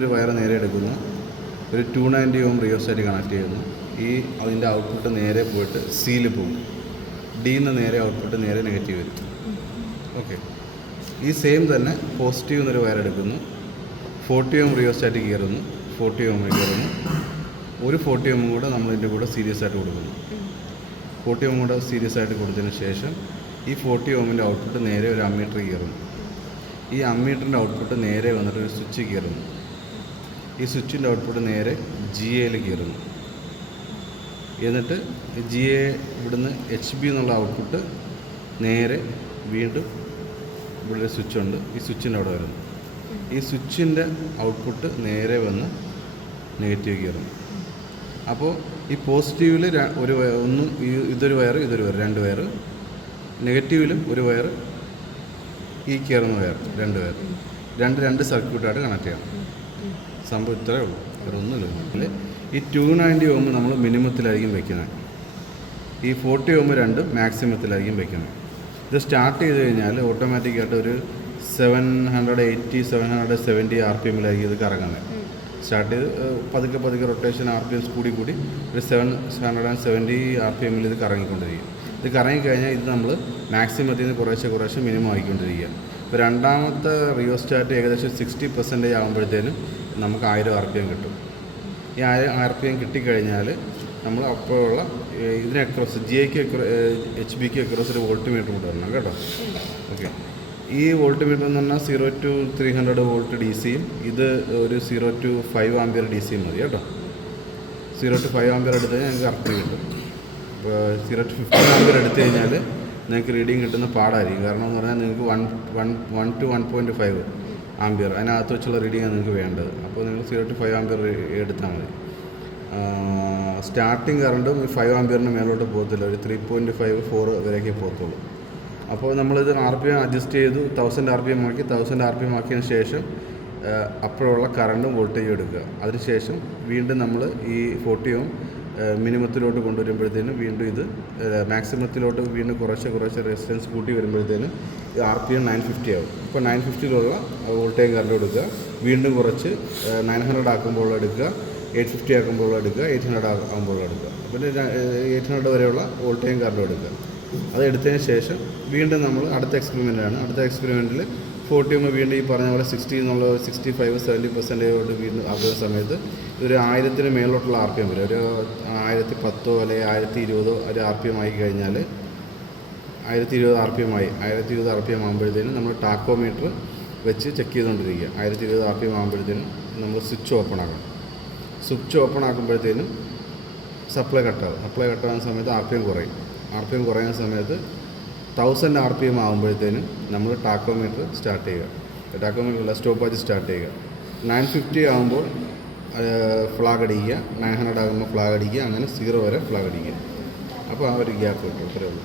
ഒരു വയർ നേരെ എടുക്കുന്നു, ഒരു 290 ഓം റിയോസ്റ്റാറ്റ് കണക്ട് ചെയ്യുന്നു. അതിൻ്റെ ഔട്ട്പുട്ട് നേരെ പോയിട്ട് സിയിൽ പോകും. ഡിന്ന് നേരെ ഔട്ട്പുട്ട് നേരെ നെഗറ്റീവ് വരും. ഓക്കെ, ഈ സെയിം തന്നെ പോസിറ്റീവ് എന്നൊരു വയർ എടുക്കുന്നു, 40 ഓം റിയോസ്റ്റാറ്റ് കയറുന്നു, 40 ഓം കയറുന്നു. ഒരു 40 ഓം കൂടെ നമ്മളിതിൻ്റെ കൂടെ സീരിയസ് ആയിട്ട് കൊടുക്കുന്നു. 40 ഓം കൂടെ സീരിയസ് ആയിട്ട് കൊടുത്തതിന് ശേഷം ഈ 40 ഓമിൻ്റെ ഔട്ട്പുട്ട് നേരെ ഒരു അമ്മീറ്റർ കയറുന്നു. ഈ അമ്മീറ്ററിൻ്റെ ഔട്ട്പുട്ട് നേരെ വന്നിട്ട് ഒരു സ്വിച്ച് കയറുന്നു. ഈ സ്വിച്ചിൻ്റെ ഔട്ട്പുട്ട് നേരെ GA കയറുന്നു. എന്നിട്ട് GA ഇവിടുന്ന് HB എന്നുള്ള ഔട്ട്പുട്ട് നേരെ വീണ്ടും ഇവിടെ ഒരു സ്വിച്ചുണ്ട്, ഈ സ്വിച്ചിൻ്റെ അവിടെ വരുന്നു. ഈ സ്വിച്ചിൻ്റെ ഔട്ട്പുട്ട് നേരെ വന്ന് നെഗറ്റീവ് കയറുന്നു. അപ്പോൾ ഈ പോസിറ്റീവിൽ ഇതൊരു വയർ രണ്ട് വയർ, നെഗറ്റീവിലും ഒരു വയർ, ഈ കയറുന്ന വയർ രണ്ട് സർക്യൂട്ടായിട്ട് കണക്ട് ചെയ്യണം. സംഭവം ഇത്രയേ ഉള്ളൂ, വേറെ ഒന്നുമില്ല. ഈ 290 ഓം നമ്മൾ മിനിമത്തിലായിരിക്കും വെക്കുന്നത്, ഈ 40 ഓം രണ്ടും മാക്സിമത്തിലായിരിക്കും വെക്കുന്നത്. ഇത് സ്റ്റാർട്ട് ചെയ്ത് കഴിഞ്ഞാൽ ഓട്ടോമാറ്റിക്കായിട്ട് ഒരു 770 RPM ഇത് കറങ്ങുന്നത്. സ്റ്റാർട്ട് ചെയ്ത് പതുക്കെ റൊട്ടേഷൻ RPMs കൂടി ഒരു 770 RPM ഇത് കറങ്ങിക്കൊണ്ടിരിക്കും. ഇത് കറങ്ങിക്കഴിഞ്ഞാൽ ഇത് നമ്മൾ മാക്സിമത്തിൽ നിന്ന് കുറേശ്ശെ മിനിമം ആയിക്കൊണ്ടിരിക്കുക. ഇപ്പോൾ രണ്ടാമത്തെ റിയോസ്റ്റാറ്റ് ഏകദേശം 60% ആകുമ്പോഴത്തേനും നമുക്ക് 1000 RPM കിട്ടും. ഈ 1000 RPM കിട്ടിക്കഴിഞ്ഞാൽ നമ്മൾ അപ്പോഴുള്ള ഇതിന് അക്രോസ് GAക്ക് HBക്ക് അക്രോസ് ഒരു വോൾട്ട് മീറ്റർ കൊണ്ടുവരണം കേട്ടോ. ഓക്കെ, ഈ വോൾട്ട് മീറ്റർ എന്ന് പറഞ്ഞാൽ 0 to 300 വോൾട്ട് DC-യും ഇത് ഒരു 0 to 5 ആംപിയർ DC-യും മതി കേട്ടോ. 0 to 5 ആംപിയർ എടുത്ത് കഴിഞ്ഞാൽ ഞങ്ങൾക്ക് കറക്റ്റ് കിട്ടും. ഇപ്പോൾ 0 to 15 ആംപിയർ എടുത്തു കഴിഞ്ഞാൽ നിങ്ങൾക്ക് റീഡിങ് കിട്ടുന്ന പാടായിരിക്കും. കാരണം എന്ന് പറഞ്ഞാൽ നിങ്ങൾക്ക് 1 to 1.5 ആംപിയർ അതിനകത്ത് വെച്ചുള്ള റീഡിങ്ങാണ് നിങ്ങൾക്ക് വേണ്ടത്. അപ്പോൾ നിങ്ങൾ 0 to 5 ആംപിയർ എടുത്താൽ മതി. സ്റ്റാർട്ടിങ് കറണ്ടും 5 ആംപിയറിന് മേലോട്ട് പോകത്തില്ല, ഒരു 3.5-4 വരെയൊക്കെ പോകത്തുള്ളൂ. അപ്പോൾ നമ്മളിത് RPM അഡ്ജസ്റ്റ് ചെയ്തു, 1000 RPM ആക്കി. 1000 RPM ആക്കിയതിന് ശേഷം അപ്പോഴുള്ള കറണ്ടും വോൾട്ടേജും എടുക്കുക. അതിനുശേഷം വീണ്ടും നമ്മൾ ഈ 40 ഓം മിനിമത്തിലോട്ട് കൊണ്ടുവരുമ്പോഴത്തേനും വീണ്ടും ഇത് മാക്സിമത്തിലോട്ട് വീണ്ടും കുറച്ച് റെസിസ്റ്റൻസ് കൂട്ടി വരുമ്പോഴത്തേനും RPM 950 ആവും. ഇപ്പോൾ 950-ലുള്ള വോൾട്ടേജ് കറണ്ട് എടുക്കുക, വീണ്ടും കുറച്ച് 900 ആക്കുമ്പോൾ എടുക്കുക, 850 ആക്കുമ്പോൾ എടുക്കുക, 800 ആകുമ്പോൾ എടുക്കുക. പിന്നെ 800 വരെയുള്ള വോൾട്ടേജ് കറണ്ട് എടുക്കുക. അത് എടുത്തതിന് ശേഷം വീണ്ടും നമ്മൾ അടുത്ത എക്സ്പെരിമെൻറ്റിൽ 40 ഓം വീണ്ടും ഈ പറഞ്ഞ പോലെ 65-70% വീണ്ടും ആക്കുന്ന സമയത്ത് ഒരു 1000-ന് മേലോട്ടുള്ള RPM വരും. ഒരു 1010 അല്ലെങ്കിൽ 1020 ഒരു RPM ആയി കഴിഞ്ഞാൽ 1020 RPM ആകുമ്പോഴത്തേനും നമ്മൾ ടാക്കോമീറ്റർ വെച്ച് ചെക്ക് ചെയ്തുകൊണ്ടിരിക്കുക. 1020 RPM ആകുമ്പോഴത്തേനും നമ്മൾ സ്വിച്ച് ഓപ്പൺ ആക്കണം. സ്വിച്ച് ഓപ്പൺ ആക്കുമ്പോഴത്തേനും സപ്ലൈ കട്ടാകുന്ന സമയത്ത് RPM കുറയുന്ന സമയത്ത് 1000 RPM ആകുമ്പോഴത്തേനും നമ്മൾ ടാക്കോമീറ്റർ സ്റ്റാർട്ട് ചെയ്യുക. സ്റ്റോപ്പ് വാച്ച് സ്റ്റാർട്ട് ചെയ്യുക. 950 ആകുമ്പോൾ ഫ്ലാഗ് അടിക്കുക, 900 ആകുമ്പോൾ ഫ്ലാഗ് അടിക്കുക, അങ്ങനെ 0 വരെ ഫ്ലാഗ് അടിക്കുക. അപ്പോൾ ആ ഒരു ഗ്യാപ്പ് കിട്ടും. ഇത്രയേ ഉള്ളൂ.